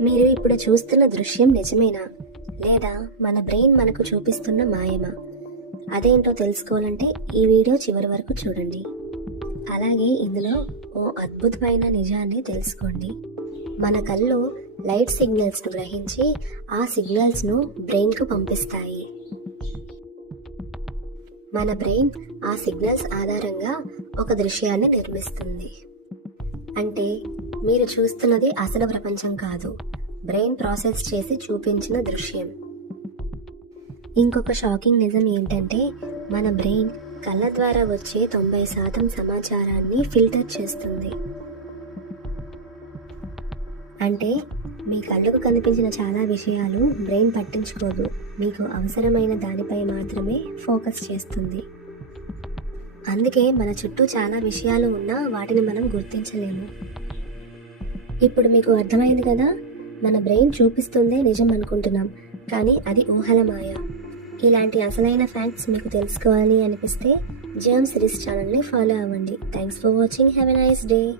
మీరు ఇప్పుడు చూస్తున్న దృశ్యం నిజమేనా? లేదా మన బ్రెయిన్ మనకు చూపిస్తున్న మాయమా? అదేంటో తెలుసుకోవాలంటే ఈ వీడియో చివరి వరకు చూడండి. అలాగే ఇందులో ఓ అద్భుతమైన నిజాన్ని తెలుసుకోండి. మన కళ్ళు లైట్ సిగ్నల్స్ను గ్రహించి ఆ సిగ్నల్స్ను బ్రెయిన్కు పంపిస్తాయి. మన బ్రెయిన్ ఆ సిగ్నల్స్ ఆధారంగా ఒక దృశ్యాన్ని నిర్మిస్తుంది. అంటే మీరు చూస్తున్నది అసలు ప్రపంచం కాదు. బ్రెయిన్ ప్రాసెస్ చేసి చూపించిన దృశ్యం. ఇంకొక షాకింగ్ నిజం ఏంటంటే మన బ్రెయిన్ కళ్ళ ద్వారా వచ్చే తొంభై శాతం సమాచారాన్ని ఫిల్టర్ చేస్తుంది. అంటే మీ కళ్ళకు కనిపించిన చాలా విషయాలు బ్రెయిన్ పట్టించుకోదు. మీకు అవసరమైన దానిపై మాత్రమే ఫోకస్ చేస్తుంది. అందుకే మన చుట్టూ చాలా విషయాలు ఉన్నా వాటిని మనం గుర్తించలేము. ఇప్పుడు మీకు అర్థమైంది కదా? మన బ్రెయిన్ చూపిస్తుందే నిజం అనుకుంటున్నాం. కానీ అది ఊహల మాయ. ఇలాంటి అసలైన ఫ్యాక్ట్స్ మీకు తెలుసుకోవాలి అనిపిస్తే జర్మ్ సిరీస్ ఛానల్ని ఫాలో అవ్వండి. Thanks for watching. Have a nice day.